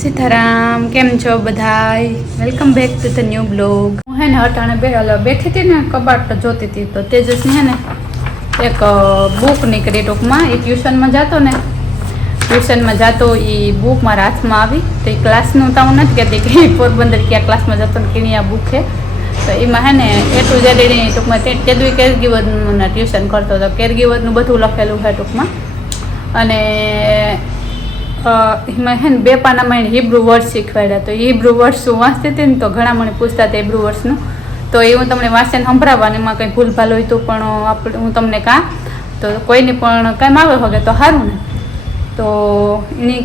સીતારામ, કેમ છો બધાય? Welcome back to the new blog. હું હે ને અટાણે બેઠી હતી ને, કબાટ જોતી હતી તો તેજસની હે ને એક બુક નીકળી. ટૂંકમાં એ ટ્યુશનમાં જતો એ બુક મારા હાથમાં આવી. તો એ ક્લાસનું તો હું નથી કહેતી કે પોરબંદર ક્યાં ક્લાસમાં જતો ને કેની આ બુક છે. તો એમાં હે ને એટલું જ ટૂંકમાં તેદું કેરગીવરનું ટ્યુશન કરતો હતો. કેરગીવરનું બધું લખેલું છે ટૂંકમાં. અને એમાં હે ને 2 પાનામાં એને હિબ્રુ વર્ડ શીખવાડ્યા. તો હિબ્રુ વર્ડ્સ હું વાંચતી હતી ને તો ઘણા મને પૂછતા હતા હિબ્રુ વર્ડ્સનું. તો એ હું તમને વાંચીને સંભળાવવાની, એમાં કંઈ ભૂલભાલ હોય તો પણ હું તમને તો કોઈને પણ કાંઈ આવે હોગે તો સારું ને. તો એની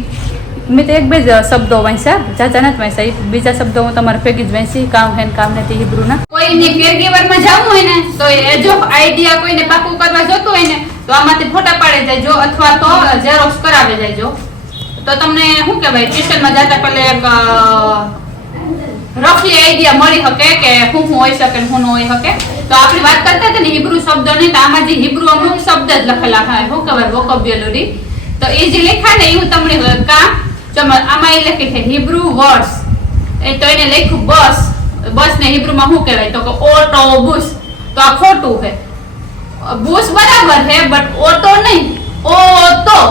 મેં તો 1-2 જ શબ્દો વાંચ્યા, જાજા નથી વાંચ્યા. બીજા શબ્દો હું તમારે ભેગી જ વાંચી, કામ હે ને કામ નથી હિબ્રુના. કોઈને કેરગીવરમાં જવું હોય ને તો એ જો આઈડિયા કોઈને પાકું કરવા જોતું હોય ને તો આમાંથી ફોટા પાડી દેજો અથવા તો ઝેરોક્સ કરાવી દેજો. તો તમને શું કહેવાય, ટ્યુશનમાં જતા પહેલા એક રફલી આઈડિયા મળી શકે કે શું હોઈ શકે ને શું ન હોઈ શકે. તો આપણે વાત કરતા હતા ને હિબ્રુ શબ્દોની, તો આમાં જે હિબ્રુ અમુક શબ્દ જ લખેલા હોય, શું કહેવાય વોકેબ્યુલરી. તો એ જે લખ્યા ને એ હું તમને આમાં એ લખી છે હિબ્રુ વર્ડ્સ. તો એને લખ્યું બસ ને હિબ્રુમાં શું કહેવાય તો કે ઓટોબુસ. તો આ ખોટું છે. બુસ બરાબર છે બટ ઓટો નહીં, ઓતો.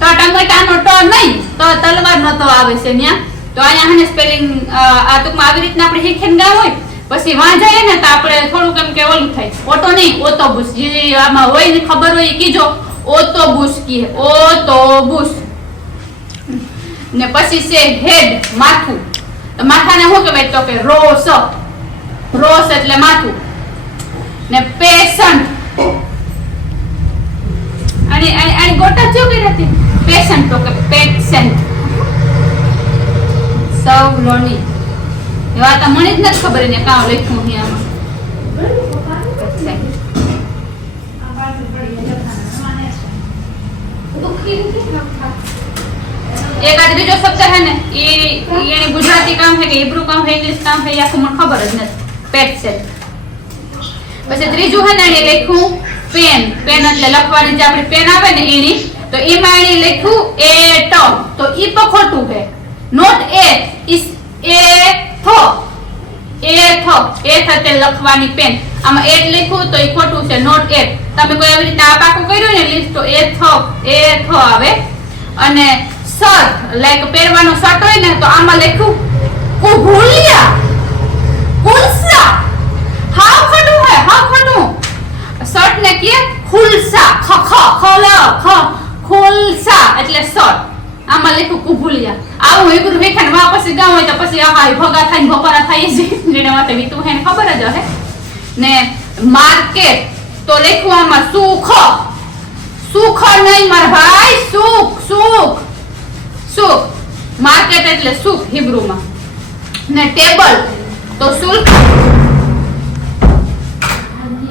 તો ટમેટાનો ટ નહીં, તો તલવારનો તો આવે છે ત્યાં. તો અહીંયા હે સ્પેલિંગ આ ટૂંકમાં આવી રીતના આપણે શીખીને ગયા હોય, પછી વાં જાય ને તો આપણે થોડુંક એમ કે ઓલું થાય. ઓટો નહીં, ઓતોબુસ. જે આમાં હોય ને ખબર હોય એ કીજો. ઓતોબુસ કી ઓતોબુસ. ને પછી છે હેડ, માથું. તો માથાને શું કહેવાય તો કે રોસ. રોસ એટલે માથું. ને પેશન્ટ. અને ગોટા જો કે નથી પેશન્ટ તો કે પેશન્ટ. સવલોની એવા તો મને જ નથી ખબર ને કાં લખ્યું છે આમાં. એક આ ત્રીજો શબ્દ છે ને એ એની ગુજરાતી કામ છે કે હિબ્રુ કામ છે ઇંગ્લિશ કામ છે એ આખું મને ખબર જ નથી. પેશન્ટ. પછી ત્રીજું છે ને એને લખ્યું પેન. પેન એટલે લખવાની જે આપણી પેન આવે ને એની. તો એમાં એને લખ્યું એટ. તો ઈ પણ ખોટું છે. નોટ એટ, ઇસ એથ. એથ એટલે લખવાની પેન. આમાં એટ લખ્યું તો એ ખોટું છે, નોટ એટ. તમે કોઈ આવી રીતે આ પાકું કર્યું ને લિસ્ટ તો એથ આવે. અને શર્ટ લાઈક પહેરવાનો શર્ટ હોય ને તો આમાં લખ્યું કુભુલિયા, કુલસા. હાવ ખોટું હે, હાવ ખોટું. શર્ટ ને કે ખુલસા, ખુલસા એટલે શર્ટ. આમાં લખ્યું કુભુલિયા. આવું હિબ્રુ વેખાણ માં પછી ગામ હોય તો પછી આહા ભગા થાય બપોરા થાય છે જેને માટે વીતું હે ને ખબર જ હશે ને. માર્કેટ તો લખ્યું આમાં સુખ. સુખ નહીં મારા ભાઈ, સુખ સુખ સુખ. માર્કેટ એટલે સુખ હિબ્રુમાં. ને ટેબલ તો સુલ્ખ.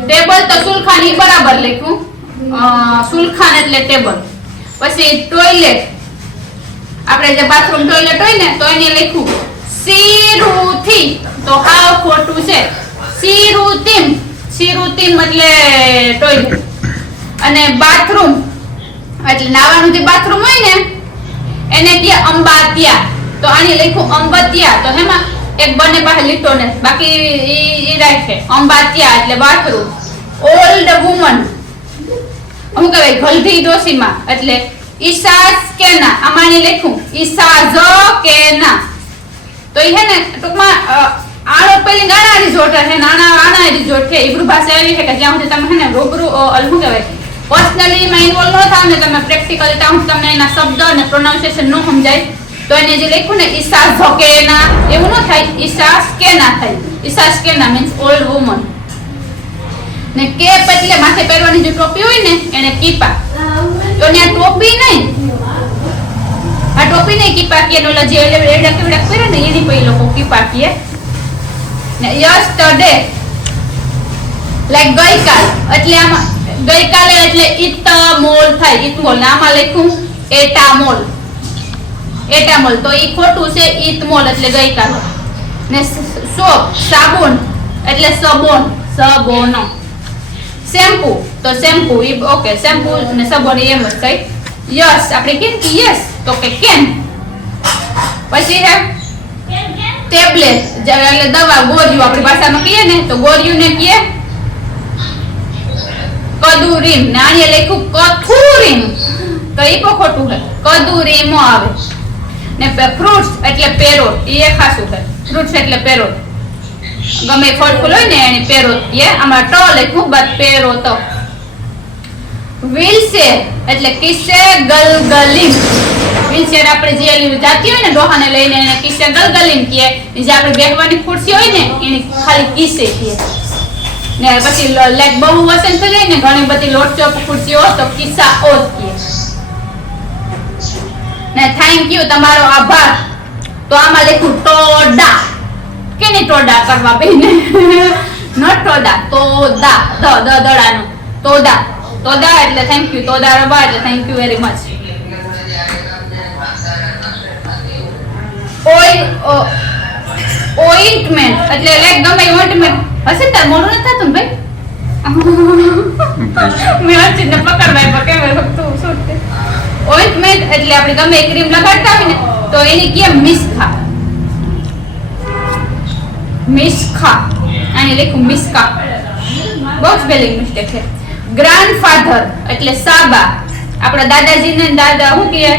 ટેબલ તો સુલખાન ઈ બરાબર લખ્યું. સુલખાન એટલે ટેબલ. પછી ટોયલેટ, આપણે જે બાથરૂમ ટોયલેટ હોય ને તો એને લખ્યું સિરુથી. તો હાવ ખોટું છે. સિરુતિમ. સિરુતિમ એટલે ટોયલેટ. અને બાથરૂમ એટલે નાવાનું જે બાથરૂમ હોય ને એને કે અંબાતિયા. તો આને લખ્યું અંબતિયા. તો એમાં એક બને પાસે લીટો ને બાકી ઈ રાખે અંબાતિયા એટલે બાથરૂમ. ઓલ્ડ વુમન અમુક કહેવાય ગલધી ડોસીમાં એટલે ઈસાસ કેના. આમાં લખ્યું ઈસાઝ કેના. તો એ હે ને ટૂંકમાં આણો પેલી ગાણા રિઝોર્ટ છે, આણા રિઝોર્ટ છે. હિબ્રુ ભાષા એવી છે કે જ્યાં સુધી તમે હે ને રૂબરૂ શું કહેવાય પર્સનલી માં ઇન્વોલ્વ ન થાવ ને તમે પ્રેક્ટિકલી ત્યાં તમને એના શબ્દ અને પ્રોનાઉન્સિએશન ન સમજાય તો એને જે લખ્યું ને ઈસાઝ કેના એવું ન થાય, ઈસાસ કેના થાય. ઈસાસ કેના મીન્સ ઓલ્ડ વુમન. ને કેપ એટલે માથે પહેરવાની જે ટોપી હોય ને એને કીપા. તો ને આ ટોપી નહીં, આ ટોપી નહીં કીપા કે ઓલા જે એડા પહેરે ને એની કોઈ લોકો કીપા કહે. ને યસ્ટરડે લાઈક ગઈકાલ એટલે આમાં ગઈકાલે એટલે ઇતમોલ થાય, ઇતમોલ. ને આમાં લખ્યું એટામોલ. એટામોલ તો ઈ ખોટું છે. ઇતમોલ એટલે ગઈકાલ. ને સોપ સાબુન એટલે સબોન, સબોનો. શેમ્પુ તો શેમ્પુ ઈ ઓકે, શેમ્પુ ને સબોન એમ જ થાય. યસ આપણે કેમ કે યસ તો કે કેન. પછી હે ટેબ્લેટ, એટલે દવા, ગોળીઓ આપણી ભાષામાં કહીએ ને તો ગોળીઓને કહીએ કદુરીમ. ને આને લખ્યું કથુરીમ, તો ઈ પણ ખોટું છે, કદુરીમો આવે. ને ફ્રૂટ્સ એટલે પેરોટ, એ ખાસું છે. ફ્રૂટ્સ એટલે પેરોટ, ગમે ફળ ફૂલ હોય ને એને પેરોટ કહે. આમાં ટ લખ્યું બસ પેરોટ. વ્હીલચેર એટલે કિસ્સે ગલગલીમ. વ્હીલચેર આપણે જે જાતી હોય ને ડોહાને લઈને એને કિસ્સે ગલગલીમ કહે. જે આપણે બેસવાની ખુરશી હોય ને એને ખાલી કિસ્સે કહે. ને પછી લાઈક બહુ વસન થઈ જાય ને ઘણી બધી લોટચોપ ખુરશીઓ તો કિસ્સા ઓત કહે. ને થેન્ક યુ, તમારો આભાર. તો આમાં લખ્યું ટોડા. કેની ટોડા કરવા બેને? ન ટોડા, તોદા, દડાનો તોદા. તોદા એટલે થેન્ક યુ, તોદા રબા એટલે thank you very much. Ointment એટલે લાઈક ગમે ઓઇન્ટમેન્ટ હશે તાર મોડું નથી થતું ભાઈ. મેં હસીને પકડવાય પર કેમેરો તું શું છે. ઓઇન્ટમેન્ટ એટલે આપણે ગમે ક્રીમ લગાડતા હોય ને તો એની કે મિસ્કા. મિસ્કા, આને લખ્યું મિસ્કા, બહુ સ્પેલિંગ મિસ્ટેક છે. ગ્રાન્ડફાધર એટલે સાબા. આપણા દાદાજીને દાદા શું કહે?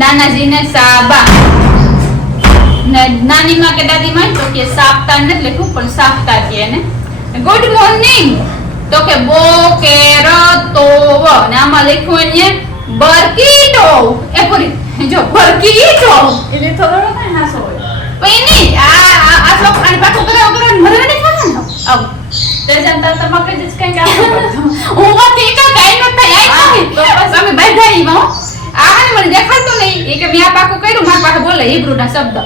નાનાજીને સાબા. ને નાનીમાં કે દાદીમાં તો કે સાપતા નથી લખ્યું પણ સાપતા કહે ને. ગુડ મોર્નિંગ તો કે બોકેર તોવ. ને આમાં લખ્યું અહીંયા બરકીટો. એ પૂરી જો બરકીટો એટલે થોડો કઈ હાસો હોય પઈની આ છોકરાને પાછો કરાવ ને મરે નહીં ખાવાનું. આવ તે જનતા તમાકે જ કઈ કામ કરતો હું મતી કા કઈ ન થાય આઈ તો બસ અમે બેઠા માં આ મને દેખાતું નહીં. એ કે મેં આ પાકું કર્યું, મારા પાસે બોલે હિબ્રુના શબ્દ.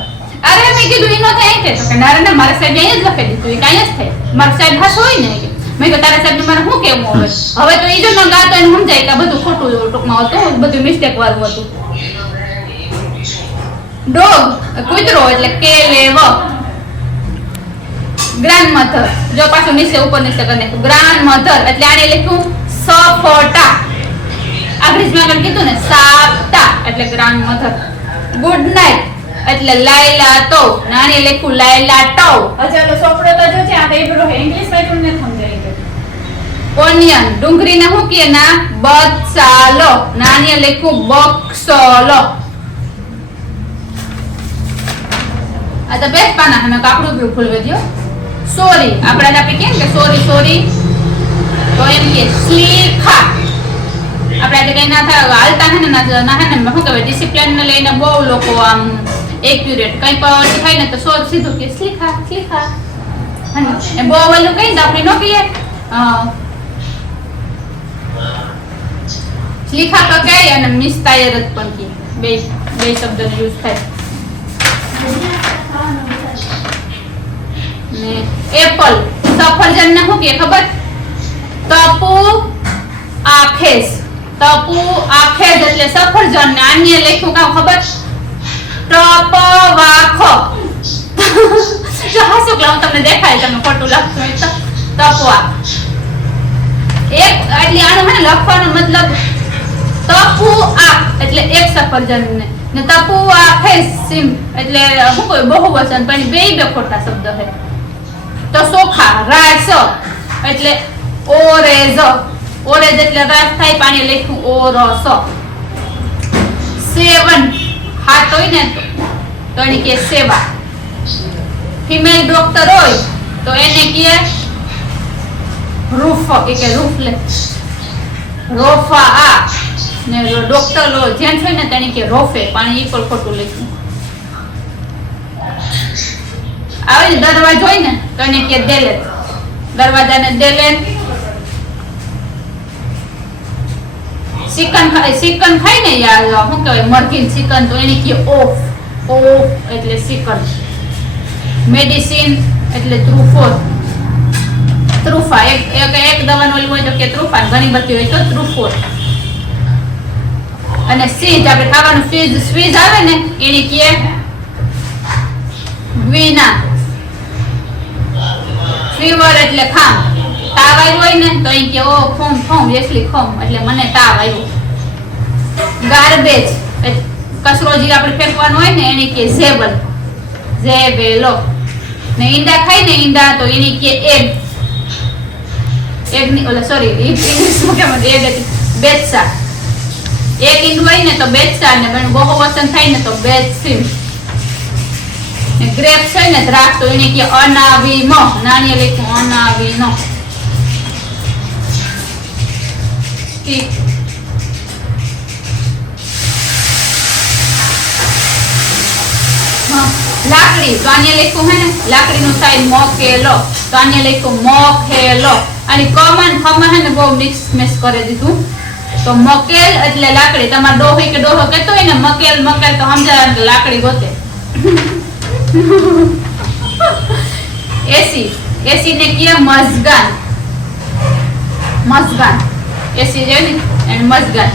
અરે મેં કીધું ઈ નો થાય છે તો કે નારે મારા સાહેબ અહીં જ લખી દીધું, એ કાંઈ જ થાય. મારા સાહેબ હાસ હોય ને મેં કહ્યું તારા સાહેબ મારે શું કેવું હવે? હવે તો ઈ જો ન ગાતો એને સમજાય કે બધું ખોટું ટૂંકમાં હતું, બધું મિસ્ટેક વાળું હતું. ડોગ કૂતરો એટલે કેલેવ. ગ્રાન્ડમધર જો પાછું નીચે ઉપર નીચે કરી નાખ્યું. ગ્રાન્ડમધર એટલે આને લખ્યું સફોટા. અંગ્રેજીમાં આગળ કીધું ને સાપતા એટલે ગ્રાન્ડમધર. ગુડ નાઇટ એટલે લાયલા તો, નાની લખ્યું લાયલા ટો. ચાલો સોપડો તો જો છે આ હેબ્રો હે, ઇંગ્લિશ માં તમને સમજાય. ઓનિયન ડુંગળીને શું કહે ના? બત્સાલો. નાની લખ્યું બક્ષલો. આ તો બેસ્ટ પાના હમે કાપડું બી ફૂલવે દયો. સોરી આપણે આપણે કેમ કે સોરી સોરી તો એમ કે સ્લીખા. આપણે કઈ ના થાય હાલતા હે ને ના હે ને શું કહેવાય ડિસિપ્લિન ને લઈને બહુ લોકો આમ એક્યુરેટ કઈ પણ થાય ને તો સોર સીધું કે સ્લીખા સ્લીખા. એ બહુ ઓલું કઈ તો આપણે નો કહીએ સ્લીખા તો કહે અને મિસ્તાયર પણ કહે. બે શબ્દનો યુઝ થાય. ને એપલ સફરજન ને શું કે ખબર? તપુ આખેસ. તપુ આખેસ એટલે સફરજન ને આને લખ્યું કામ ખબર? ટપવાખો. જો હાસુ કે હું તમને દેખાય તમને ખોટું લખતું હોય તો તપવા. એક એટલે આનું હે લખવાનો મતલબ તપુ આખ એટલે એક સફરજન ને તપુ આખેસ સિમ એટલે શું કોઈ બહુવચન પણ બે ખોટા શબ્દ છે. તો સોખા રાસ એટલે ઓરેજ. ઓરેજ એટલે રાસ થાય પાણી લખ્યું ઓરસ. સેવન હાથ હોય ને તો એને કે સેવા. ફિમેલ ડોક્ટર હોય તો એને કે રૂફ કે રૂફલે રોફા આ. ને ડોક્ટર જેન્ટ્સ હોય ને તેને કે રોફે પાણી ઈ પણ ખોટું લખ્યું. આવે ને દરવાજો હોય ને તો એને કે દેલેટ. દરવાજાને દેલેટ. ચિકન ખાય ને યાર શું કહેવાય મરઘી ચિકન તો એને કે ઓફ. ઓફ એટલે ચિકન. મેડિસિન એટલે ત્રુફો. ત્રુફા એક દવાનું ઓલું હોય તો કે ત્રુફા, ઘણી બધી હોય તો ત્રુફો. અને સીજ આપણે ખાવાનું સ્વીજ આવે ને એને કે ગ્વીના. ફીવર એટલે ખામ. તાવ આવ્યો હોય ને તો એ કે ઓ ખોમ ખોમ વેસલી ખોમ એટલે મને તાવ આવ્યો. ગાર્બેજ કચરો જે આપણે ફેંકવાનો હોય ને એને કે ઝેબલ, ઝેબેલો. ને ઈંડા ખાય ને ઈંડા તો એને કે એગ, એગ ની ઓલા સોરી ઇંગ્લિશમાં કેમ એગ હતી બેચસા. એક ઈંડું હોય ને તો બેચસા, ને બેન બહુ વસન થાય ને તો બેચસીમ. ને ગ્રેપ્સ હોય ને દ્રાક્ષ તો એને કે અનાવીનો, નાની લખ્યું અનાવીનો. લાકડી તો આને લખ્યું હે ને લાકડી નું થાય મોકેલો, તો આને લખ્યું મોકેલો. અને કોમન ખમા હે ને બહુ મિક્સ મેશ કરી દીધું. તો મકેલ એટલે લાકડી. તમાર ડોહી કે ડોહો કહેતો હોય ને મકેલ મકેલ તો સમજાય કે લાકડી ગોતે. એસી, એસી ને કે મસગાન, મસગાન એસી છે ને એને મસગાન.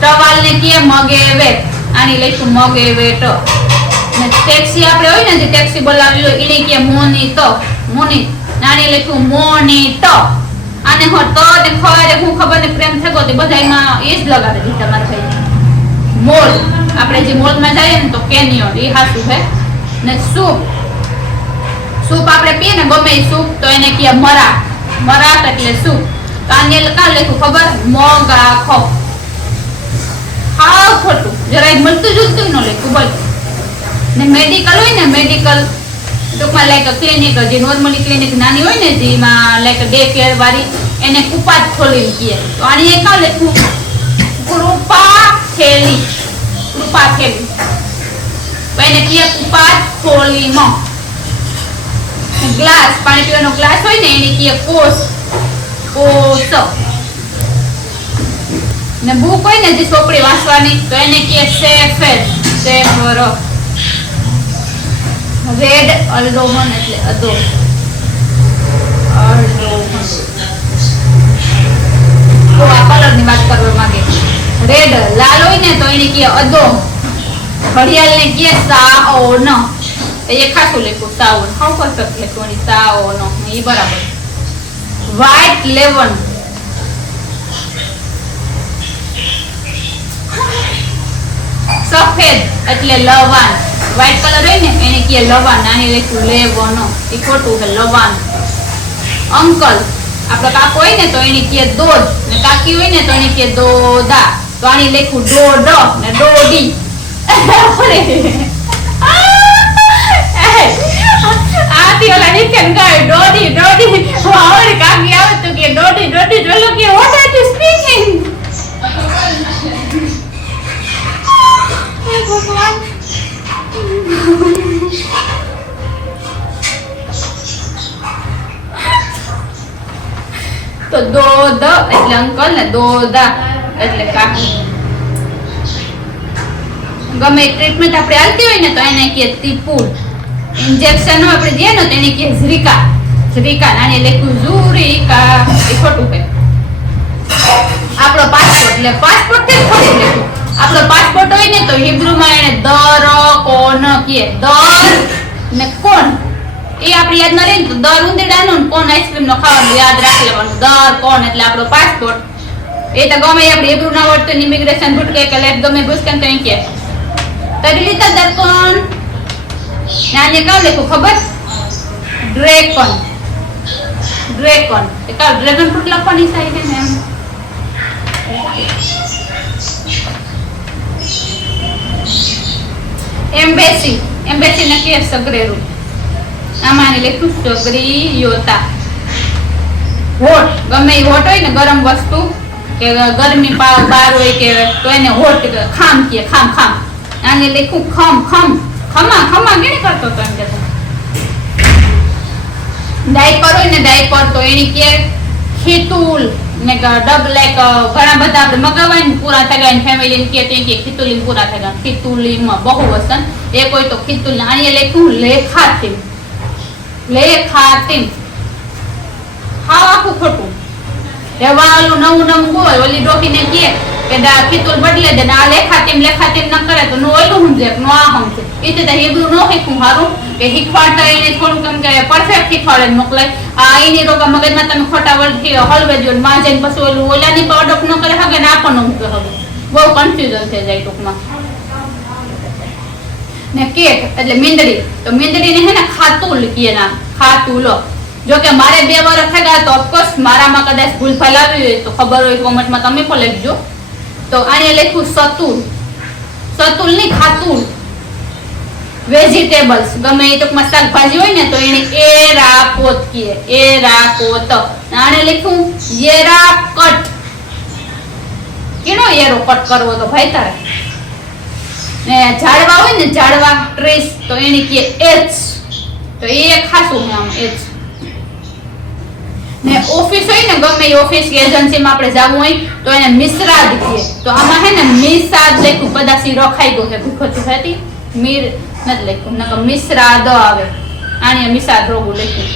ટવાલ ને કે મગેવે, આની લખ્યું મગેવેટ. ને ટેક્સી આપણે હોય ને જે ટેક્સી બોલાવી હોય એને કે મોનીતો, મોની, નાની લખ્યું મોનીતો. આને હો તો ને ખવારે હું ખબર ને પ્રેમ થકો તે બધાયમાં એ જ લગાડી દીધા મારા ભાઈ. મોલ, આપણે જે મોલમાં જઈએ ને તો કેનિયોન એ હાસું છે. ને સૂપ, સૂપ આપણે પીએ ને ગમે એ સૂપ તો એને કહે મરાક, મરાક એટલે સૂપ. તો આને કા લખ્યું ખબર મોગાખો. હાવ ખોટું, જરાય મળતું જુલતું ન લખ્યું બોલ. ને મેડિકલ હોય ને મેડિકલ ટૂંકમાં લાઈક ક્લિનિક, જે નોર્મલી ક્લિનિક નાની હોય ને જેમાં લાઈક ડે કેર વાળી એને કુપાત ખોલી કહે. તો આની એ કા લખ્યું કૃપા થેલી, કૃપા થેલી. તો એને કહે કુપાત ખોલીમાં. ગ્લાસ, પાણી પીવાનો ગ્લાસ હોય ને એને કહે કોસ, કોસ. ને બુક હોય ને જે ચોપડી વાંચવાની તો એને કહે સેફર, સેફર. રેડ અલ્ડોમન એટલે અદો, અલ્ડોમન. તો આ કલર ની વાત કરવા માંગે. રેડ લાલ હોય ને તો એને કહે અદો, ઘડિયાળ ને કહે સાઓન. એ ખાસું લખ્યું સાઓન, હાઉ પરફેક્ટ લખ્યું સાઓન, એ બરાબર. વ્હાઈટ લેવન, સફેદ એટલે લવાન. વ્હાઈટ કલર હોય ને એને કહે લવાન, આને લખ્યું લેવનો, એ ખોટું છે લવાન. અંકલ, આપણો કાકો હોય ને તો એને કહે દોડ, ને કાકી હોય ને તો એને કહે દોદા. તો આને લખ્યું દોડ ને દોડી. આથી ઓલા નીકળ ગઈ દોડી દોડી. હવે કાકી આવે તો કે દોડી દોડી. જોલો કે વોટ આર યુ સ્પીકિંગ? ભગવાન. તો દોદ એટલે અંકલ ને દોદા એટલે કાકી. ગમે ટ્રીટમેન્ટ આપણે હાલતી હોય ને તો એને કહે તીપુર. ઇન્જેક્શન આપણે દઈએ ને તો એને કહે ઝરીકા, ઝરીકા. આને લખ્યું ઝુરીકા, એ ખોટું છે. આપણો પાસપોર્ટ એટલે પાસપોર્ટ થી ખોટું લખ્યું. આપણો પાસપોર્ટ હોય ને તો હિબ્રુમાં એને દર કોન કહે, દર ને કોન. એ આપણે યાદ ના રહે ને તો દર ઉંદેડાનું ને કોન આઈસ્ક્રીમ નો ખાવાનું યાદ રાખી લેવાનું. દર કોન એટલે આપણો પાસપોર્ટ. એ તો ગમે આપણે હિબ્રુ ના વર્ડ તો ઇમિગ્રેશન ભૂટકે કે લેટ ગમે ભૂસકન તો કહે કરી લીધા દર કોન. નાને કાવ લખ્યું ખબર ડ્રેકન, ડ્રેકન. એ કાવ ડ્રેગન ફ્રૂટ લખવાની સાઈડ ને એમ. એમ્બેસી, એમ્બેસી ને કે સગરેરું. આમાં લખ્યું સગરી યોતા. હોટ, ગમે એ હોટ હોય ને ગરમ વસ્તુ કે ગરમી બહાર હોય કે તો એને હોટ ખામ કે ખામ ખામ. આને લખ્યું ખમ ખમ, ખમા ખમા કેને કરતો તો એમ કહેતો. ડાયપર હોય ને ડાયપર તો એની કે ખીતુલ ને ડબ લાઈક ઘણા બધા આપણે મગાવાય ને પૂરા થઈ ગયા ફેમિલી ને કે ખીતુલી પૂરા થઈ ગયા. ખીતુલીમાં બહુ વસન એક હોય તો ખીતુલ. આને લખ્યું લેખાતીમ, લેખાતીમ. હા આખું ખોટું. એવા ઓલું નવું નવું હોય ઓલી ડોકીને કહે કે ખીતુલ બદલે દે ને આ લેખાતીમ લેખાતીમ ન કરે તો નો ઓલું સમજે નો આ સમજે. એટલે તો હિબ્રુ નો શીખવું સારું કે શીખવાડતા એને થોડું કેમ કે પરફેક્ટ શીખવાડે મોકલાય. આ એની રોકા મગજમાં તમે ખોટા વર્ડ હલવે જો માં જઈને પછી ઓલું ઓલાની પર અડપ ન કરે હકે ને આપણને મૂકે હવે બહુ કન્ફ્યુઝન થઈ જાય ટૂંકમાં. ને કેટ એટલે મીંદડી, તો મીંદડીને હે ને ખાતુલ કહે નામ, ખાતુલો. જો કે મારે 2 વર્ષ થઈ ગયા, તો ઓફકોર્સ મારામાં કદાચ ભૂલભાલ આવી હોય તો ખબર હોય કોમેન્ટમાં તમે પણ લખજો. તો આને લખ્યું સતુલ, સતુલ નહીં ખાતુલ. વેજીટેબલ્સ ગમે એ ટૂંકમાં શાકભાજી હોય ને તો એને એરાકોત કહે, એરાકોત. આને લખ્યું એરાકટ. કેનો એરો કટ કરવો તો ભાઈ તારે. ને ઝાડવા હોય ને ઝાડવા ટ્રીસ તો એને કહે એચ, તો એ ખાસું છે આમ એચ. ને ઓફિસ હોય ને ગમે એ ઓફિસ કે એજન્સીમાં આપણે જવું હોય તો એને મિશ્રાદ કહે. તો આમાં હે ને મિસાદ લખ્યું, કદાચ રખાઈ ગયું છે ભૂખતી હતી મીર નથી લખ્યું, નકર મિશ્રાદ આવે. આને મિસાદ રોગું લખ્યું.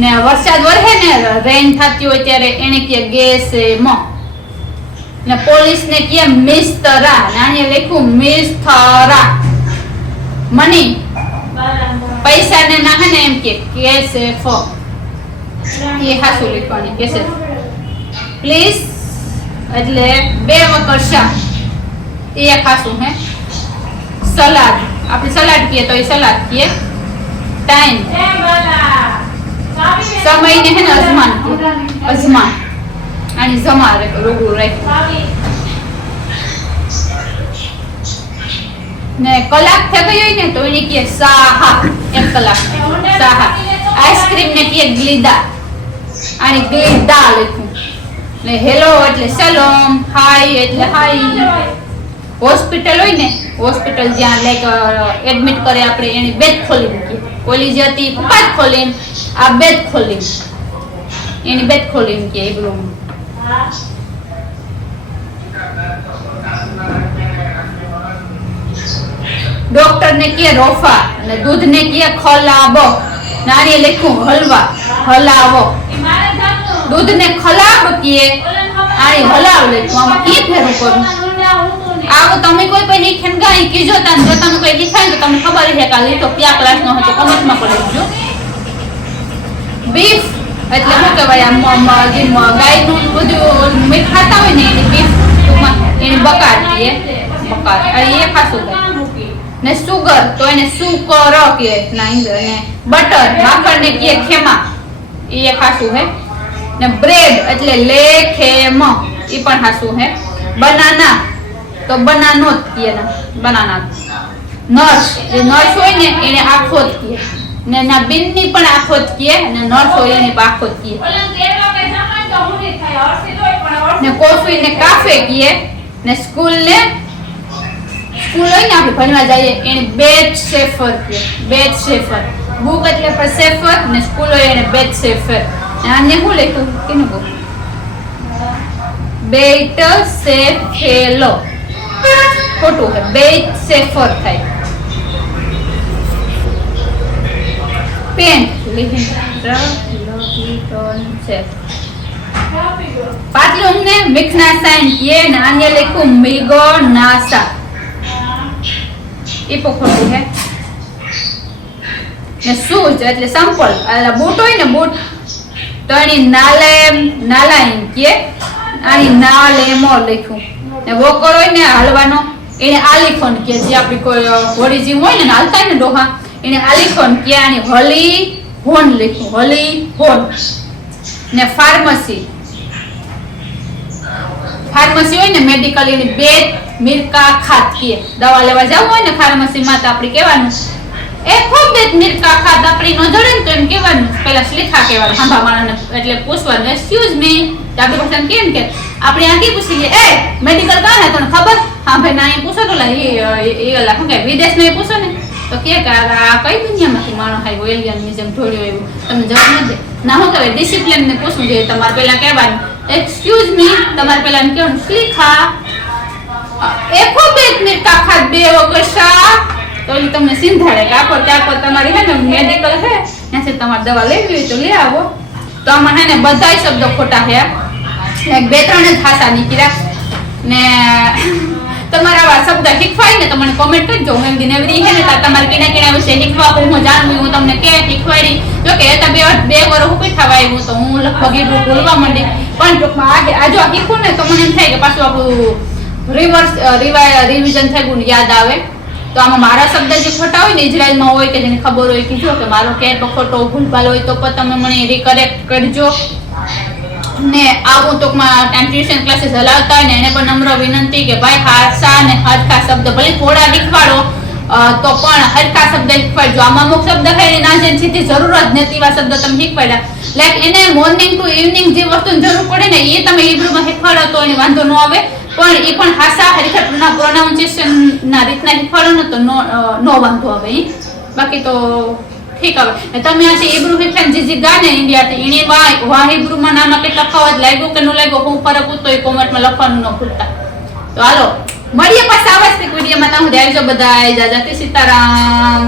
ને વરસાદ વરસે ને રેન થતી હોય ત્યારે એને કહે ગેસેમ. ને પોલીસ ને કહે મિસ્તરા, નાની લખ્યું મિસ્થરા. મની પૈસા ને ના હે ને એમ કે કેસેફ, એ હાસું લખવાની કેસેફ. પ્લીઝ એટલે 2 વખત શા, એ ખાસું હે. સલાડ આપણે સલાડ કહીએ તો એ સલાડ કહીએ. ટાઈમ સમયને હે ને અજમાન કહે, અજમાન. આની જમા રોગું રાખ્યું. ને કલાક થઈ ગઈ હોય ને તો એને કહે સાહા, 1 કલાક સાહા. આઈસ્ક્રીમ ને કહે ગ્લીદા, આની ગ્લીદા લખ્યું. ને હેલો એટલે સલોમ, હાય એટલે હાય. હોસ્પિટલ હોય ને, હોસ્પિટલ જ્યાં લાઈક એડમિટ કરે આપણે એની બેડ ખોલી મૂકીએ. ઓલી જે હતી કપાટ ખોલીને, આ બેડ ખોલી, એની બેડ ખોલી મૂકીએ એક રૂમ. ડોક્ટર ને કહે રોફા, અને દૂધ ને કહે ખલાબો. નાની લખ્યું હલવા, હલાવો. દૂધ ને ખલાબ કહે, આની હલાવ લખ્યું. આમાં કી ફેરું કરું આવું તમે કોઈ પણ નીખેન ગાય કીજો તાન જો તમે કોઈ દીખાય તો તમને ખબર છે કે આ લીટો કયા ક્લાસનો હતો કમેન્ટમાં કરી દેજો. બીફ એટલે શું કહેવાય આમ જે ગાયનું બધું મીઠ ખાતા હોય ને એની બીફ એની બકાર કહે, બકાર. એ ખાસું થાય. ને સુગર તો એને સુકર કહે ના ને બટર માખણ ને કહે ખેમા, એ ખાસું હે. ને બ્રેડ એટલે લે ખેમ, એ પણ ખાસું હે. બનાના તો બનાનો જ કહે ને, બનાના. નર્સ જે નર્સ હોય ને એને આખો જ કહે, ને ના બિનની પણ આખો જ કહે, ને નર્સ હોય એની પણ આખો જ કહે. ને કોફી ને કાફે કહે. ને સ્કૂલ ને સ્કૂલ હોય ને આપણે ભણવા જઈએ એને બેડ સેફર કહે, બેડ સેફર. બુક એટલે પણ સેફર, ને સ્કૂલ હોય એને બેડ સેફર. આને શું લખ્યું કેનું બુક બેટ સેફેલો, ખોટું છે, બેટ સેફર થાય. પેન્ટ પાટલું ને મિકના સાઈન કહે, ને આને લખ્યું મિગો નાસા, એ પણ ખોટું છે. ને શૂઝ એટલે સંપલ, એટલે બૂટ હોય ને બૂટ તો એની નાલાઈન કહે, આની નાલેમો લખ્યું. ને વોકર હોય ને હાલવાનો એને આલીફોન કહે, જે આપણી કોઈ હોડી જીમ હોય ને હાલતા હોય ને ડોહા એને આલીફોન કહે, આની હલી હોન લખ્યું, હલી હોન. ને ફાર્મસી, ફાર્મસી હોય ને મેડિકલ એની બેટ મિરકા ખાત કહે. દવા લેવા જવું હોય ને ફાર્મસીમાં તો આપણે કહેવાનું એ ખૂબ બેટ મિરકા ખાત. આપણી ન જડે ને તો એમ કહેવાનું પેલા શ્લીખા કહેવાનું સાંભાળવાને, એટલે પૂછવાનું એક્સક્યુઝ મી. આપણી પાસે કેમ કે આપણે આંકી પૂછી લે એ મેડિકલ કાં હે તને ખબર? હા ભાઈ ના એ પૂછો તો લા એ લા શું કે વિદેશમાં એ પૂછો ને તો કે આ કઈ દુનિયામાંથી માણસ આવ્યો એલિયન મ્યુઝિયમ ઢોળ્યો એવું તમને જવાબ ન દે. ના શું કહેવાય ડિસિપ્લિન ને પૂછવું જોઈએ. તમારે પેલા કહેવાનું એક્સક્યુઝ મી, તમારે પેલા કહેવાનું શ્લીખા એ ખૂબ બેટ મિરકા ખાત બે વકશા, તો એ તમને સિંધાડે કે આપો ત્યાં પર તમારી હે ને મેડિકલ છે ત્યાંથી તમારે દવા લેવી હોય તો લઈ આવો. તો આમાં હે ને બધાય શબ્દો ખોટા છે, 2-3 જ ભાષા નીકળ્યા. ને તમારા આવા શબ્દ શીખવાય ને તો મને કોમેન્ટ કરજો. હું એમ દિનેવરી હે ને તમારે કેના કેના વિશે શીખવા હું જાણવું હું તમને કે શીખવાડી. જો કે એ તો 2 વર્ષ હું થવા આવ્યું તો હું લગભગ એટલું ભૂલવા માંડી, પણ ટૂંકમાં આ જો શીખું ને તો મને એમ થાય કે પાછું આપણું રિવિઝન થઈ ગયું યાદ આવે. તો તો આમાં મારા શબ્દ જે ખોટા હોય ને ઇઝરાયલમાં હોય કે જેને ખબર હોય કીધો કે મારો ક્યાંય પણ ખોટો ભૂલભાલ હોય તો પણ તમે મને રિકરેક્ટ કરજો. ને આવું ટૂંકમાં ટ્યુશન ક્લાસીસ હલાવતા હોય ને એને પણ નમ્ર વિનંતી કે ભાઈ હાસા ને હરખા શબ્દ ભલે થોડા શીખવાડો તો પણ હરખા શબ્દ શીખવાડજો. આમાં અમુક શબ્દ ખાલી ના જેમ સીધી જરૂર જ નથી એવા શબ્દ તમે શીખવાડ્યા. લાઈક એને મોર્નિંગ ટુ ઇવનિંગ જે વસ્તુની જરૂર પડે ને એ તમે હિબ્રુમાં શીખવાડો તો એને વાંધો ન આવે. પણ એ પણ હાસા હરખા પ્રોનાઉન્સિએશન ના રીતના શીખવાડો ને તો નો વાંધો આવે. બાકી તો ઠીક આવે. તમે આજે હિબ્રુ શીખ્યા જે ગાને ઇન્ડિયાથી એને વા હિબ્રુમાં નામાં કેટલા તફાવત લાગ્યો કે ન લાગ્યો હું ફરક હતો એ કોમેન્ટમાં લખવાનું ન ભૂલતા. તો હાલો મળીએ પાછા આવા જ વિડીયોમાં. હું રહેજો બધા. જય સીતારામ.